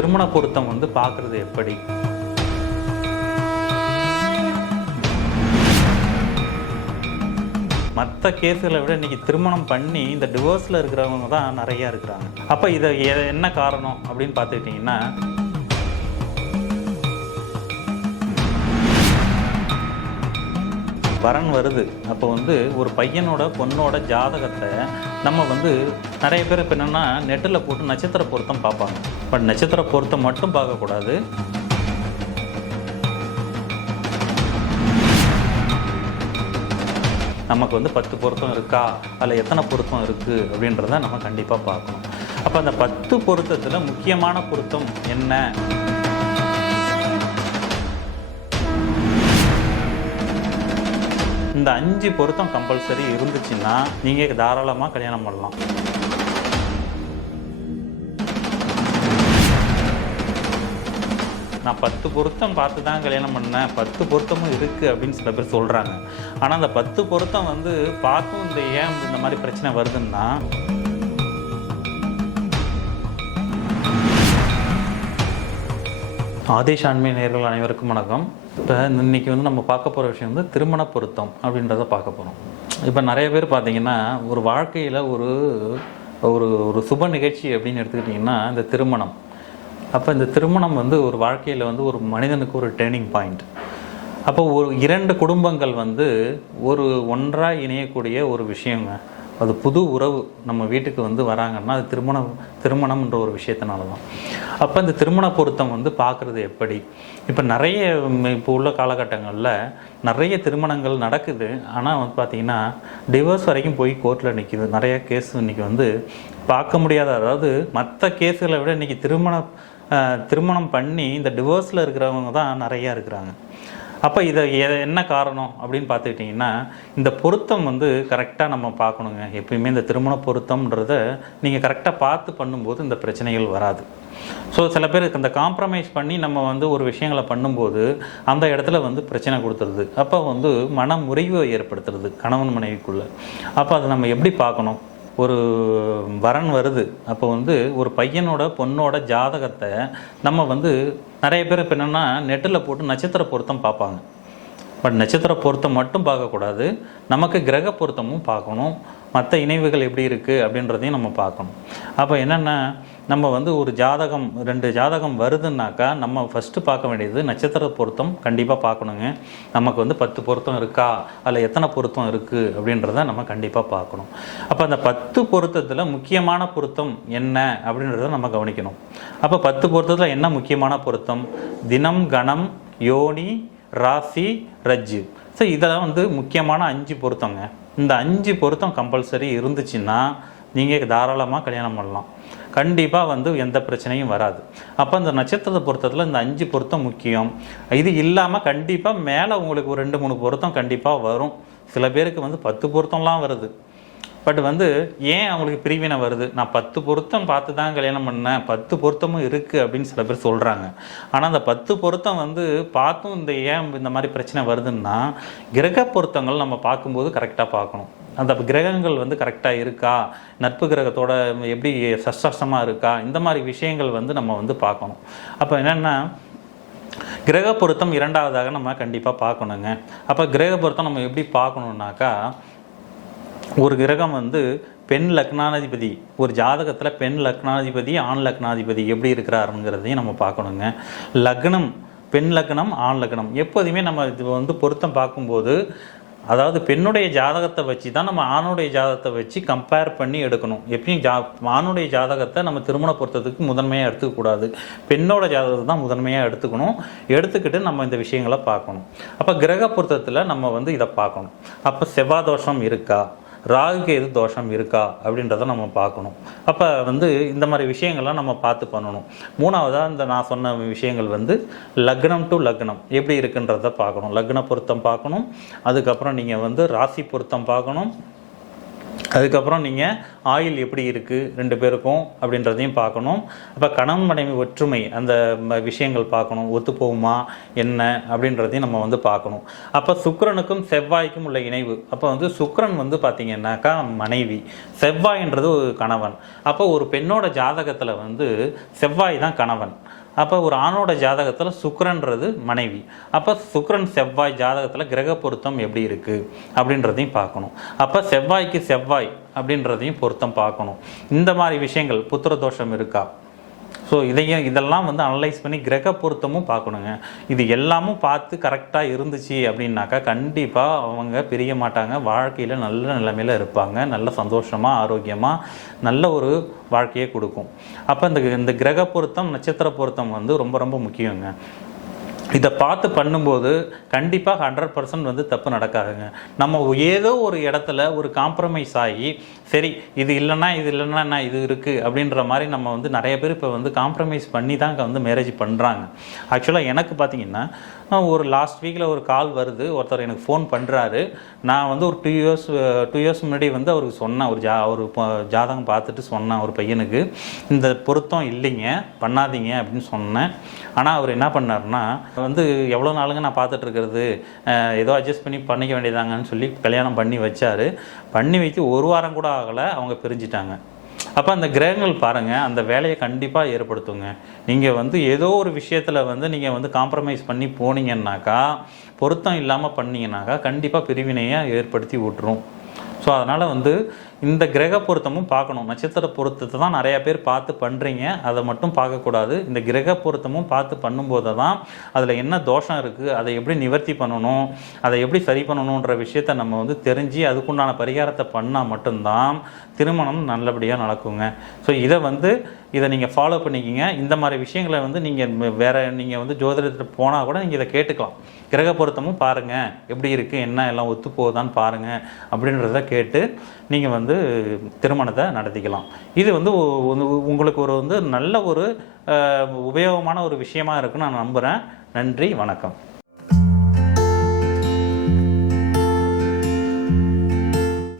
திருமண பொருத்தம் பார்க்குறது எப்படி? மற்ற கேஸுகளை விட இன்றைக்கி திருமணம் பண்ணி இந்த டிவோர்ஸில் இருக்கிறவங்க தான் நிறையா இருக்கிறாங்க. அப்போ இதை என்ன காரணம் அப்படின்னு பார்த்துக்கிட்டிங்கன்னா, வரன் வருது. அப்போ ஒரு பையனோட பொண்ணோட ஜாதகத்தை நம்ம நிறைய பேர் இப்போ என்னென்னா நெட்டில் போட்டு நட்சத்திர பொருத்தம் பார்ப்பாங்க. பட் நட்சத்திர பொருத்தம் மட்டும் பார்க்கக்கூடாது. நமக்கு 10 பொருத்தம் இருக்கா, அதில் எத்தனை பொருத்தம் இருக்குது அப்படின்றத நம்ம கண்டிப்பாக பார்க்கணும். அப்போ அந்த 10 பொருத்தத்தில் முக்கியமான பொருத்தம் என்ன? இந்த 5 பொருத்தம் கம்பல்சரி இருந்துச்சுன்னா நீங்கள் தாராளமாக கல்யாணம் பண்ணலாம். நான் 10 பொருத்தம் பார்த்து தான் கல்யாணம் பண்ணேன், 10 பொருத்தமும் இருக்குது அப்படின்னு சில பேர் சொல்கிறாங்க. ஆனால் அந்த 10 பொருத்தம் பார்த்தும் ஏன் இந்த மாதிரி பிரச்சனை வருதுன்னா, ஆதேஷ் ஆன்மீக நேயர்கள் அனைவருக்கும் வணக்கம். இப்போ இன்றைக்கி நம்ம பார்க்க போகிற விஷயம் திருமண பொருத்தம் அப்படின்றத பார்க்க போகிறோம். இப்போ நிறைய பேர் பார்த்திங்கன்னா ஒரு வாழ்க்கையில் ஒரு ஒரு சுப நிகழ்ச்சி அப்படின்னு எடுத்துக்கிட்டிங்கன்னா இந்த திருமணம். அப்போ இந்த திருமணம் ஒரு வாழ்க்கையில் ஒரு மனிதனுக்கு ஒரு டேர்னிங் பாயிண்ட். அப்போ ஒரு 2 குடும்பங்கள் ஒரு ஒன்றாக இணையக்கூடிய ஒரு விஷயங்க. அது புது உறவு நம்ம வீட்டுக்கு வராங்கன்னா அது திருமணம்ன்ற ஒரு விஷயத்தினால தான். அப்போ இந்த திருமண பொருத்தம் பார்க்குறது எப்படி? இப்போ இப்போ உள்ள காலகட்டங்களில் நிறைய திருமணங்கள் நடக்குது. ஆனால் பார்த்திங்கன்னா டிவோர்ஸ் வரைக்கும் போய் கோர்ட்டில் நிற்கிது. நிறைய கேஸ் இன்றைக்கி பார்க்க முடியாத, அதாவது மற்ற கேஸுகளை விட இன்றைக்கி திருமணம் பண்ணி இந்த டிவோர்ஸில் இருக்கிறவங்க தான் நிறையா இருக்கிறாங்க. அப்போ இதை என்ன காரணம் அப்படின்னு பார்த்துக்கிட்டிங்கன்னா, இந்த பொருத்தம் கரெக்டாக நம்ம பார்க்கணுங்க. எப்பயுமே இந்த திருமண பொருத்தம்ன்றத நீங்கள் கரெக்டாக பார்த்து பண்ணும்போது இந்த பிரச்சனைகள் வராது. ஸோ சில பேருக்கு இந்த காம்ப்ரமைஸ் பண்ணி நம்ம ஒரு விஷயங்களை பண்ணும்போது அந்த இடத்துல பிரச்சனை கொடுத்துருது. அப்போ மன முறிவை ஏற்படுத்துறது கணவன் மனைவிக்குள்ளே. அப்போ அதை நம்ம எப்படி பார்க்கணும்? ஒரு வரன் வருது. அப்போ ஒரு பையனோட பொண்ணோட ஜாதகத்தை நம்ம நிறைய பேர் இப்போ என்னென்னா நெட்டில் போட்டு நட்சத்திர பொருத்தம் பார்ப்பாங்க. பட் நட்சத்திர பொருத்தம் மட்டும் பார்க்கக்கூடாது, நமக்கு கிரக பொருத்தமும் பார்க்கணும். மற்ற இணைவுகள் எப்படி இருக்குது அப்படின்றதையும் நம்ம பார்க்கணும். அப்போ என்னென்னா நம்ம ஒரு ஜாதகம் 2 ஜாதகம் வருதுன்னாக்கா நம்ம ஃபஸ்ட்டு பார்க்க வேண்டியது நட்சத்திர பொருத்தம் கண்டிப்பாக பார்க்கணுங்க. நமக்கு 10 பொருத்தம் இருக்கா, அதில் எத்தனை பொருத்தம் இருக்குது அப்படின்றத நம்ம கண்டிப்பாக பார்க்கணும். அப்போ அந்த 10 பொருத்தத்தில் முக்கியமான பொருத்தம் என்ன அப்படின்றத நம்ம கவனிக்கணும். அப்போ 10 பொருத்தத்தில் என்ன முக்கியமான பொருத்தம்? தினம், கணம், யோனி, ராசி, ரஜ்ஜு. ஸோ இதெல்லாம் முக்கியமான 5 பொருத்தங்க. இந்த 5 பொருத்தம் கம்பல்சரி இருந்துச்சுன்னா நீங்கள் தாராளமாக கல்யாணம் பண்ணலாம். கண்டிப்பாக எந்த பிரச்சனையும் வராது. அப்போ அந்த நட்சத்திர பொருத்தத்தில் இந்த 5 பொருத்தம் முக்கியம். இது இல்லாமல் கண்டிப்பாக மேலே உங்களுக்கு ஒரு 2-3 பொருத்தம் கண்டிப்பாக வரும். சில பேருக்கு 10 பொருத்தம்லாம் வருது. பட் ஏன் அவங்களுக்கு பிரிவினை வருது? நான் 10 பொருத்தம் பார்த்து தான் கல்யாணம் பண்ணேன், 10 பொருத்தமும் இருக்குது அப்படின்னு சில பேர் சொல்கிறாங்க. ஆனால் அந்த 10 பொருத்தம் பார்த்தும் ஏன் இந்த மாதிரி பிரச்சனை வருதுன்னா, கிரக பொருத்தங்கள் நம்ம பார்க்கும்போது கரெக்டாக பார்க்கணும். அந்த கிரகங்கள் கரெக்டாக இருக்கா, நட்பு கிரகத்தோட எப்படி சஷ்டாஷ்டமாக இருக்கா, இந்த மாதிரி விஷயங்கள் நம்ம பார்க்கணும். அப்போ என்னென்னா கிரக பொருத்தம் 2வதாக நம்ம கண்டிப்பாக பார்க்கணுங்க. அப்போ கிரக பொருத்தம் நம்ம எப்படி பார்க்கணுன்னாக்கா, ஒரு கிரகம் பெண் லக்னாதிபதி, ஒரு ஜாதகத்தில் பெண் லக்னாதிபதி ஆண் லக்னாதிபதி எப்படி இருக்கிறாருங்கிறதையும் நம்ம பார்க்கணுங்க. லக்னம், பெண் லக்னம் ஆண் லக்னம் எப்போதுமே நம்ம இது பொருத்தம் பார்க்கும்போது, அதாவது பெண்ணுடைய ஜாதகத்தை வச்சு தான் நம்ம ஆணுடைய ஜாதகத்தை வச்சு கம்பேர் பண்ணி எடுக்கணும். எப்பயும் ஆணுடைய ஜாதகத்தை நம்ம திருமண பொருத்தத்துக்கு முதன்மையாக எடுத்துக்கக்கூடாது, பெண்ணோட ஜாதகத்தை தான் முதன்மையாக எடுத்துக்கணும். எடுத்துக்கிட்டு நம்ம இந்த விஷயங்களை பார்க்கணும். அப்போ கிரக பொருத்தத்தில் நம்ம இதை பார்க்கணும். அப்போ செவ்வாய் தோஷம் இருக்கா, ராகுக்கு எது தோஷம் இருக்கா அப்படின்றத நம்ம பார்க்கணும். அப்போ இந்த மாதிரி விஷயங்கள்லாம் நம்ம பார்த்து பண்ணணும். 3வதாக இந்த நான் சொன்ன விஷயங்கள் லக்னம் டு லக்னம் எப்படி இருக்குன்றத பார்க்கணும். லக்ன பொருத்தம் பார்க்கணும். அதுக்கப்புறம் நீங்கள் ராசி பொருத்தம் பார்க்கணும். அதுக்கப்புறம் நீங்கள் ஆயில் எப்படி இருக்குது 2 பேருக்கும் அப்படின்றதையும் பார்க்கணும். அப்போ கணவன் மனைவி ஒற்றுமை அந்த விஷயங்கள் பார்க்கணும், ஒத்து போகுமா என்ன அப்படின்றதையும் நம்ம வந்து பார்க்கணும். அப்போ சுக்கிரனுக்கும் செவ்வாய்க்கும் உள்ள இணைவு, அப்போ வந்து சுக்கிரன் வந்து பார்த்திங்கன்னாக்கா மனைவி, செவ்வாய்ன்றது ஒரு கணவன். அப்போ ஒரு பெண்ணோட ஜாதகத்தில் வந்து செவ்வாய் தான் கணவன், அப்போ ஒரு ஆணோட ஜாதகத்தில் சுக்கிரன்றது மனைவி. அப்போ சுக்கிரன் செவ்வாய் ஜாதகத்தில் கிரக பொருத்தம் எப்படி இருக்குது அப்படின்றதையும் பார்க்கணும். அப்போ செவ்வாய்க்கு செவ்வாய் அப்படின்றதையும் பொருத்தம் பார்க்கணும். இந்த மாதிரி விஷயங்கள் புத்திர தோஷம் இருக்கா, ஸோ இதெல்லாம் வந்து அனலைஸ் பண்ணி கிரக பொருத்தமும் பார்க்கணுங்க. இது எல்லாமும் பார்த்து கரெக்டாக இருந்துச்சு அப்படின்னாக்கா கண்டிப்பாக அவங்க பிரிய மாட்டாங்க, வாழ்க்கையில் நல்ல நிலைமையில் இருப்பாங்க, நல்ல சந்தோஷமாக ஆரோக்கியமாக நல்ல ஒரு வாழ்க்கையை கொடுக்கும். அப்போ இந்த கிரக பொருத்தம் நட்சத்திர பொருத்தம் வந்து ரொம்ப ரொம்ப முக்கியங்க. இதை பார்த்து பண்ணும்போது கண்டிப்பாக 100% வந்து தப்பு நடக்காதுங்க. நம்ம ஏதோ ஒரு இடத்துல ஒரு காம்ப்ரமைஸ் ஆகி சரி இது இல்லைன்னா நான் இது இருக்குது அப்படின்ற மாதிரி நம்ம வந்து நிறைய பேர் இப்போ வந்து காம்ப்ரமைஸ் பண்ணி தான் வந்து மேரேஜ் பண்ணுறாங்க. ஆக்சுவலாக எனக்கு பார்த்திங்கன்னா ஒரு லாஸ்ட் வீக்கில் ஒரு கால் வருது, ஒருத்தர் எனக்கு ஃபோன் பண்ணுறாரு. நான் வந்து ஒரு 2 இயர்ஸ் முன்னாடி வந்து அவருக்கு சொன்னேன், ஒரு ஜாதகம் பார்த்துட்டு சொன்னேன் ஒரு பையனுக்கு இந்த பொருத்தம் இல்லைங்க பண்ணாதீங்க அப்படின்னு சொன்னேன். ஆனால் அவர் என்ன பண்ணார்னா வந்து எவ்வளோ நாளுங்க நான் பார்த்துட்ருக்கிறது, ஏதோ அட்ஜஸ்ட் பண்ணி பண்ணிக்க வேண்டியதாங்கன்னு சொல்லி கல்யாணம் பண்ணி வச்சார். பண்ணி வைத்து 1 வாரம் கூட ஆகலை, அவங்க பிரிஞ்சிட்டாங்க. அப்போ அந்த கிரகங்கள் பாருங்கள் அந்த வேலையை கண்டிப்பாக ஏற்படுத்துங்க. நீங்கள் வந்து ஏதோ ஒரு விஷயத்தில் வந்து நீங்கள் வந்து காம்ப்ரமைஸ் பண்ணி போனீங்கன்னாக்கா, பொருத்தம் இல்லாமல் பண்ணிங்கனாக்கா கண்டிப்பாக பிரிவினையை ஏற்படுத்தி விட்டுரும். ஸோ அதனால் வந்து இந்த கிரக பொருத்தமும் பார்க்கணும். நட்சத்திர பொருத்தத்தை தான் நிறையா பேர் பார்த்து பண்ணுறீங்க, அதை மட்டும் பார்க்கக்கூடாது. இந்த கிரக பொருத்தமும் பார்த்து பண்ணும்போது தான் அதில் என்ன தோஷம் இருக்குது, அதை எப்படி நிவர்த்தி பண்ணணும், அதை எப்படி சரி பண்ணணுன்ற விஷயத்தை நம்ம வந்து தெரிஞ்சு அதுக்குண்டான பரிகாரத்தை பண்ணால் மட்டும்தான் திருமணம் நல்லபடியாக நடக்குங்க. ஸோ இதை நீங்கள் ஃபாலோ பண்ணிக்கிங்க. இந்த மாதிரி விஷயங்களை வந்து நீங்கள் வந்து ஜோதிடத்தில் போனால் கூட நீங்கள் இதை கேட்டுக்கலாம். கிரக பொருத்தமும் பாருங்கள் எப்படி இருக்குது, என்ன எல்லாம் ஒத்து போகுதான்னு பாருங்கள் அப்படின்றத கேட்டு நீங்கள் வந்து திருமணத்தை நடத்திக்கலாம். இது வந்து உங்களுக்கு நல்ல ஒரு உபயோகமான ஒரு விஷயமா இருக்குன்னு நான் நம்புகிறேன். நன்றி, வணக்கம்.